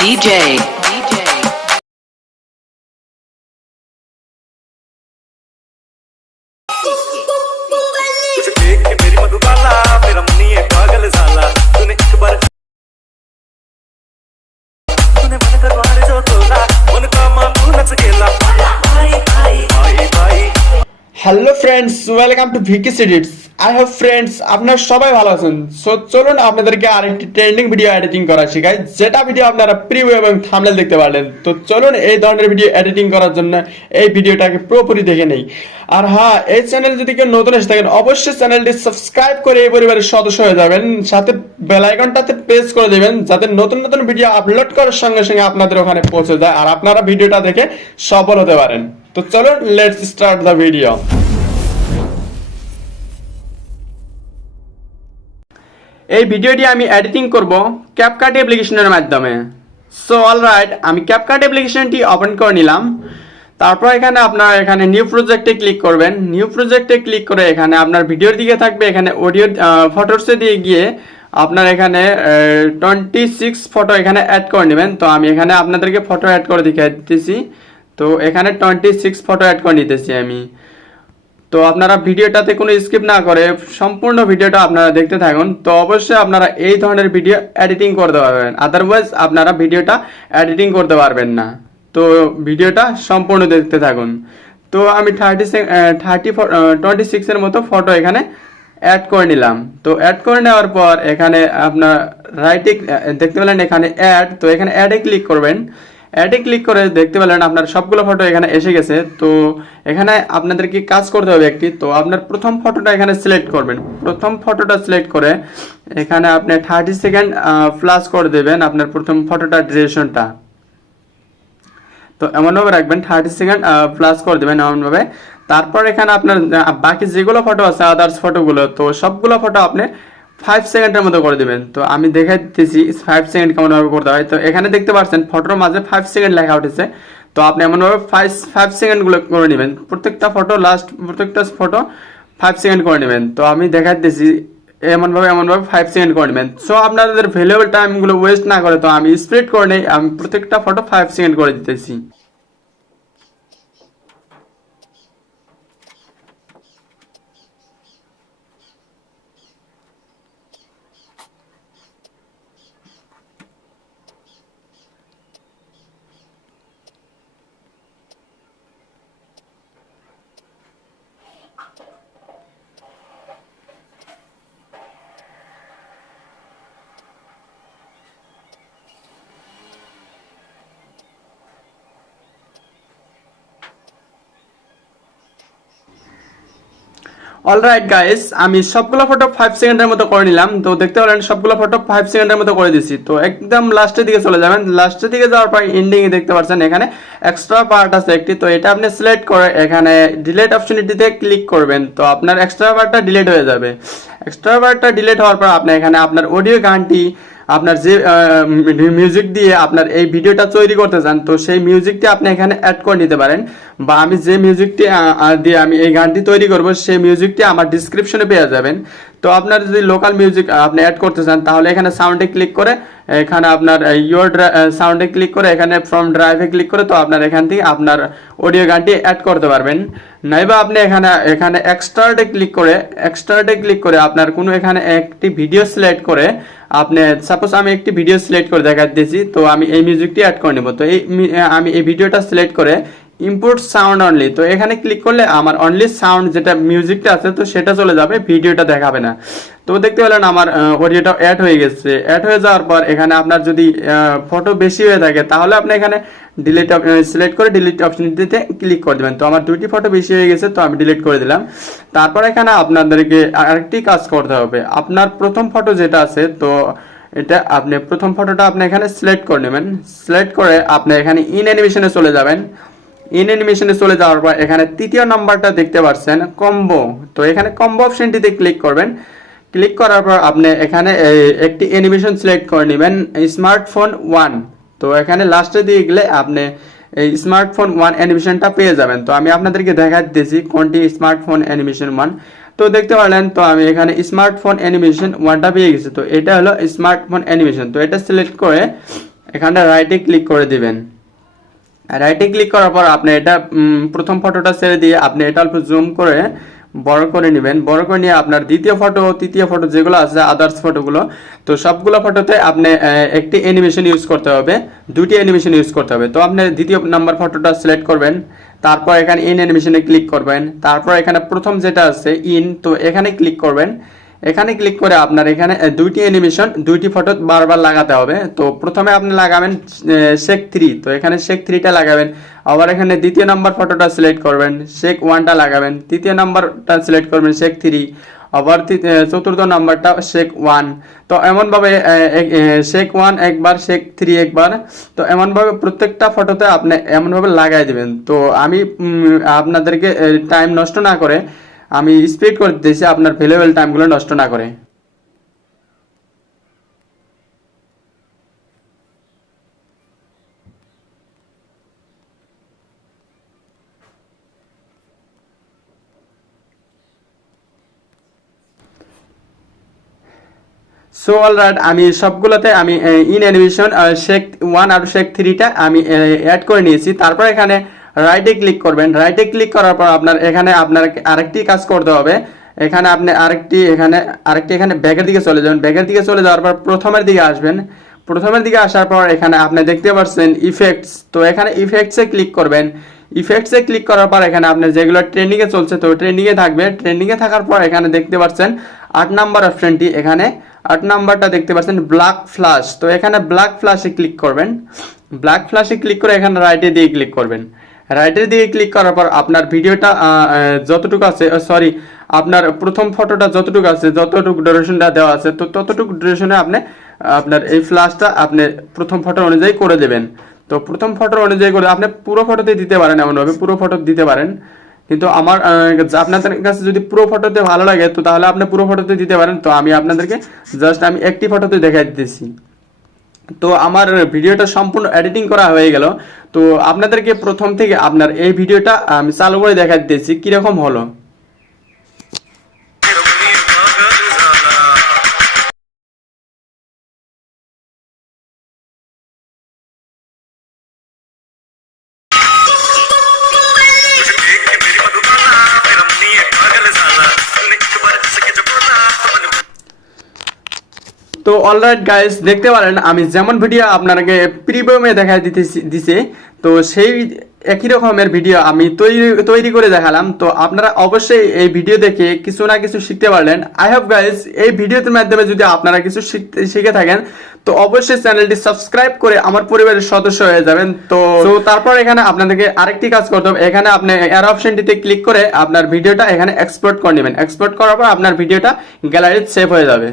DJ. Hello friends, welcome to Vicky's edits. I hope friends আপনারা সবাই ভালো আছেন। সো চলুন আপনাদেরকে আরেকটি ট্রেন্ডিং ভিডিও এডিটিং করা শেখাই, যেটা ভিডিও আপনারা প্রিভিউ এবং থাম্বনেল দেখতে পারলেন। তো চলুন এই ধরনের ভিডিও এডিটিং করার জন্য এই ভিডিওটাকে পুরোপুরি দেখে নেই। আর হ্যাঁ, এই চ্যানেল যদি কেউ নতুন এসে থাকেন অবশ্যই চ্যানেলটি সাবস্ক্রাইব করে এই পরিবারের সদস্য হয়ে যাবেন, সাথে বেল আইকনটাতে প্রেস করে দেবেন যাতে নতুন নতুন ভিডিও আপলোড করার সঙ্গে সঙ্গে আপনাদের ওখানে পৌঁছে যায় আর আপনারা ভিডিওটা দেখে সফল হতে পারেন। তো চলুন লেটস স্টার্ট দ্য ভিডিও। এই ভিডিওটি আমি এডিটিং করব ক্যাপকাট অ্যাপ্লিকেশনের মাধ্যমে। সো অলরাইট, আমি ক্যাপকাট অ্যাপ্লিকেশনটি ওপেন করে নিলাম। তারপর এখানে আপনারা এখানে নিউ প্রজেক্টে ক্লিক করবেন। নিউ প্রজেক্টে ক্লিক করে এখানে আপনার ভিডিওর দিকে থাকবে, এখানে অডিও ফটোসে দিয়ে গিয়ে আপনার এখানে 26 ফটো এখানে অ্যাড করে নেবেন। তো আমি এখানে আপনাদেরকে ফটো অ্যাড করে দেখিয়ে দিতেছি। তো এখানে 26 ফটো অ্যাড করে নিতেছি আমি। তো আপনারা ভিডিওটাতে কোনো স্কিপ না করে সম্পূর্ণ ভিডিওটা আপনারা দেখতে থাকুন। তো অবশ্যই আপনারা এই ধরনের ভিডিও এডিটিং করতে পারবেন, আদারওয়াইজ আপনারা ভিডিওটা এডিটিং করতে পারবেন না। তো ভিডিওটা সম্পূর্ণ দেখতে থাকুন। তো আমি 26 মতো ফটো এখানে অ্যাড করে নিলাম। তো অ্যাড করে নেওয়ার পর এখানে আপনার রাইটে দেখতে পেলেন এখানে অ্যাড। তো এখানে অ্যাডে ক্লিক করবেন। অ্যাডে ক্লিক করে দেখতে পেলেন আপনার সবগুলো ফটো এখানে এসে গেছে। তো এখানে আপনাদেরকে কাজ করতে হবে একটি। তো আপনার প্রথম ফটোটা এখানে সিলেক্ট করবেন। প্রথম ফটোটা সিলেক্ট করে এখানে আপনি 30 সেকেন্ড প্লাস করে দেবেন আপনার প্রথম ফটোটা ডিউরেশনটা। তো এমনভাবে রাখবেন 30 সেকেন্ড প্লাস করে দেবেন এমনভাবে। তারপর এখানে আপনার বাকি যেগুলো ফটো আছে আদার্স ফটোগুলো, তো সবগুলো ফটো আপনি 5 সেকেন্ডের মতো করে দেবেন। তো আমি দেখাই দিতেছি 5 সেকেন্ড কেমনভাবে করতে হয়। তো এখানে দেখতে পাচ্ছেন ফটোর মাঝে 5 সেকেন্ড লেখা উঠেছে। তো আপনি এমনভাবে 5 সেকেন্ডগুলো করে নেবেন। প্রত্যেকটা ফটো 5 সেকেন্ড করে নেবেন। তো আমি দেখাই দিতেছি এমনভাবে 5 সেকেন্ড করে নেবেন। সো আপনাদের ভ্যালুয়েবল টাইমগুলো ওয়েস্ট না করে তো আমি স্প্লিট করে নেই, আমি প্রত্যেকটা ফটো 5 সেকেন্ড করে দিতেছি। অলরাইট গাইস, আমি সবগুলো ফটো 5 সেকেন্ডের মতো করে নিলাম। তো দেখতে পেলেন সবগুলো ফটো 5 সেকেন্ডের মতো করে দিছি। তো একদম লাস্টের দিকে চলে যাবেন। লাস্টের দিকে যাওয়ার পর এন্ডিং এ দেখতে পাচ্ছেন এখানে এক্সট্রা পার্ট আছে একটি। তো এটা আপনি সিলেক্ট করে এখানে ডিলিট অপশনটিতে ক্লিক করবেন। তো আপনার এক্সট্রা পার্টটা ডিলিট হয়ে যাবে। এক্সট্রা পার্টটা ডিলিট হওয়ার পর আপনি এখানে আপনার অডিও গানটি আপনার যে মিউজিক দিয়ে আপনার এই ভিডিওটা তৈরি করতে চান, তো সেই মিউজিকটি আপনি এখানে অ্যাড করে নিতে পারেন। বা আমি যে মিউজিকটি দিয়ে আমি এই গানটি তৈরি করব সেই মিউজিকটি আমার ডিসক্রিপশনে পেয়ে যাবেন। তো আপনার যদি লোকাল মিউজিক আপনি অ্যাড করতে চান তাহলে এখানে সাউন্ডে ক্লিক করে এখানে আপনার ইয়োর সাউন্ডে ক্লিক করে এখানে ফ্রম ড্রাইভে ক্লিক করে তো আপনার এখান থেকে আপনার অডিও গানটি অ্যাড করতে পারবেন। নাইবা আপনি এখানে এক্সট্রাটে ক্লিক করে আপনার কোনো এখানে একটি ভিডিও সিলেক্ট করে আপনি সাপোজ আমি একটি ভিডিও সিলেক্ট করে দেখা দিয়েছি। তো আমি এই মিউজিকটি অ্যাড করে নেব। তো আমি এই ভিডিওটা সিলেক্ট করে ইম্পোর্ট সাউন্ড অনলি, তো এখানে ক্লিক করলে আমার অনলি সাউন্ড যেটা মিউজিকটা আছে তো সেটা চলে যাবে, ভিডিওটা দেখাবে না। তো দেখতে পেলেন আমার অডিওটা অ্যাড হয়ে গেছে। অ্যাড হয়ে যাওয়ার পর এখানে আপনার যদি ফটো বেশি হয়ে থাকে তাহলে আপনি এখানে ডিলিট সিলেক্ট করে ডিলিট অপশনটিতে ক্লিক করে দেবেন। তো আমার 2টি ফটো বেশি হয়ে গেছে তো আমি ডিলিট করে দিলাম। তারপর এখানে আপনাদেরকে আরেকটি কাজ করতে হবে। আপনার প্রথম ফটো যেটা আছে তো এটা আপনি প্রথম ফটোটা আপনি এখানে সিলেক্ট করে নেবেন। সিলেক্ট করে আপনি এখানে ইন অ্যানিমেশনে চলে যাবেন। ইন অ্যানিমেশনে চলে যাওয়ার পর এখানে তৃতীয় নাম্বারটা দেখতে পাচ্ছেন কম্বো। তো এখানে কম্বো অপশনটিতে ক্লিক করবেন। ক্লিক করার পর আপনি এখানে একটি অ্যানিমেশন সিলেক্ট করে নেবেন স্মার্টফোন 1। তো এখানে লাস্টে দিয়ে গেলে আপনি এই স্মার্টফোন 1 অ্যানিমেশনটা পেয়ে যাবেন। তো আমি আপনাদেরকে দেখা দিতেছি কোনটি স্মার্টফোন অ্যানিমেশন 1। তো তো দেখতে পারলেন তো আমি এখানে স্মার্টফোন অ্যানিমেশন 1টা পেয়ে গেছি। তো এটা হলো স্মার্টফোন অ্যানিমেশন। তো এটা সিলেক্ট করে এখানে রাইটে ক্লিক করে দিবেন। রাইটে ক্লিক করার পর আপনি এটা প্রথম ফটোটা ছেড়ে দিয়ে আপনি এটা অল্প জুম করে বড় করে নেবেন। বড় করে নিয়ে আপনার দ্বিতীয় ফটো তৃতীয় ফটো যেগুলো আছে আদার্স ফটোগুলো, তো সবগুলো ফটোতে আপনি একটি অ্যানিমেশন ইউজ করতে হবে, দুটি অ্যানিমেশন ইউজ করতে হবে। তো আপনি দ্বিতীয় নাম্বার ফটোটা সিলেক্ট করবেন, তারপর এখানে ইন অ্যানিমেশনে ক্লিক করবেন, তারপর এখানে প্রথম যেটা আছে ইন, তো এখানে ক্লিক করবেন। এখানে ক্লিক করে আপনার এখানে দুইটি অ্যানিমেশন দুইটি ফটো বারবার লাগাতে হবে। তো প্রথমে আপনি লাগাবেন শেখ3, তো এখানে শেখ3টা লাগাবেন। আবার এখানে দ্বিতীয় নাম্বার ফটোটা সিলেক্ট করবেন, শেখ1টা লাগাবেন। তৃতীয় নাম্বারটা সিলেক্ট করবেন শেখ3, আবার চতুর্থ নাম্বারটা শেখ1। তো এমনভাবে শেখ1 একবার শেখ3 একবার, তো এমনভাবে প্রত্যেকটা ফটোতে আপনি এমনভাবে লাগাই দিবেন। তো আমি আপনাদেরকে টাইম নষ্ট না করে আমি স্পিড করে দিয়েছি, আপনার ভ্যালুয়েবল টাইমগুলো নষ্ট না করে। সো অলরাইট, আমি সবগুলোতে আমি ইন অ্যানিমেশন শেখ1 আর শেখ3টা আমি অ্যাড করে নিয়েছি। তারপর এখানে রাইটে ক্লিক করবেন। রাইটে ক্লিক করার পর আপনার আরেকটি কাজ করতে হবে। এখানে আপনি আরেকটি এখানে ব্যাকের দিকে চলে যাবেন। ব্যাকের দিকে চলে যাওয়ার পর প্রথমের দিকে আসবেন। প্রথমের দিকে আসার পর এখানে আপনি দেখতে পাচ্ছেন ইফেক্টস, তো এখানে ইফেক্টসে ক্লিক করবেন। ইফেক্টসে ক্লিক করার পর এখানে আপনি যেগুলো ট্রেন্ডিংয়ে চলছে তো ট্রেন্ডিংয়ে থাকবে। ট্রেন্ডিংয়ে থাকার পর এখানে দেখতে পাচ্ছেন 8 নাম্বার অপশনটি, এখানে 8 নাম্বারটা দেখতে পাচ্ছেন ব্ল্যাক ফ্ল্যাশ, তো এখানে ব্ল্যাক ফ্ল্যাশে ক্লিক করবেন। ব্ল্যাক ফ্ল্যাশে ক্লিক করে এখানে রাইটে দিয়ে ক্লিক করবেন। রাইটের দিকে ক্লিক করার পর আপনার ভিডিওটা যতটুকু আছে, সরি, আপনার প্রথম ফটোটা যতটুকু আছে, যতটুকু ডিউরেশনটা দেওয়া আছে, তো ততটুকু ডিউরেশনে আপনি আপনার এই ফ্ল্যাশটা আপনি প্রথম ফটো অনুযায়ী করে দেবেন। তো প্রথম ফটো অনুযায়ী করে আপনি পুরো ফটোতে দিতে পারেন, এমনভাবে পুরো ফটো দিতে পারেন। কিন্তু আমার আপনাদের কাছে যদি পুরো ফটোতে ভালো লাগে তো তাহলে আপনি পুরো ফটোতে দিতে পারেন। তো আমি আপনাদেরকে জাস্ট আমি একটি ফটোতে দেখাই দিতেছি। তো আমার ভিডিওটা সম্পূর্ণ এডিটিং করা হয়ে গেল। তো আপনাদেরকে প্রথম থেকে আপনার এই ভিডিওটা আমি চালু করে দেখাই দিতেছি কিরকম হলো। তো অলরাইট গাইস, দেখতে পারেন আমি যেমন ভিডিও আপনাকে প্রিভিউমে দেখাই দিছে, তো সেই একই রকমের ভিডিও আমি তৈরি করে দেখালাম। তো আপনারা অবশ্যই এই ভিডিও দেখে কিছু না কিছু শিখতে পারলেন। আই হোপ গাইস এই ভিডিওর মাধ্যমে যদি আপনারা কিছু শিখে থাকেন তো অবশ্যই চ্যানেলটি সাবস্ক্রাইব করে আমার পরিবারের সদস্য হয়ে যাবেন। তো তারপর এখানে আপনাদেরকে আরেকটি কাজ করতে হবে, এখানে আপনি এর অপশনটিতে ক্লিক করে আপনার ভিডিওটা এখানে এক্সপোর্ট করে নেবেন। এক্সপোর্ট করার পর আপনার ভিডিওটা গ্যালারিতে সেভ হয়ে যাবে।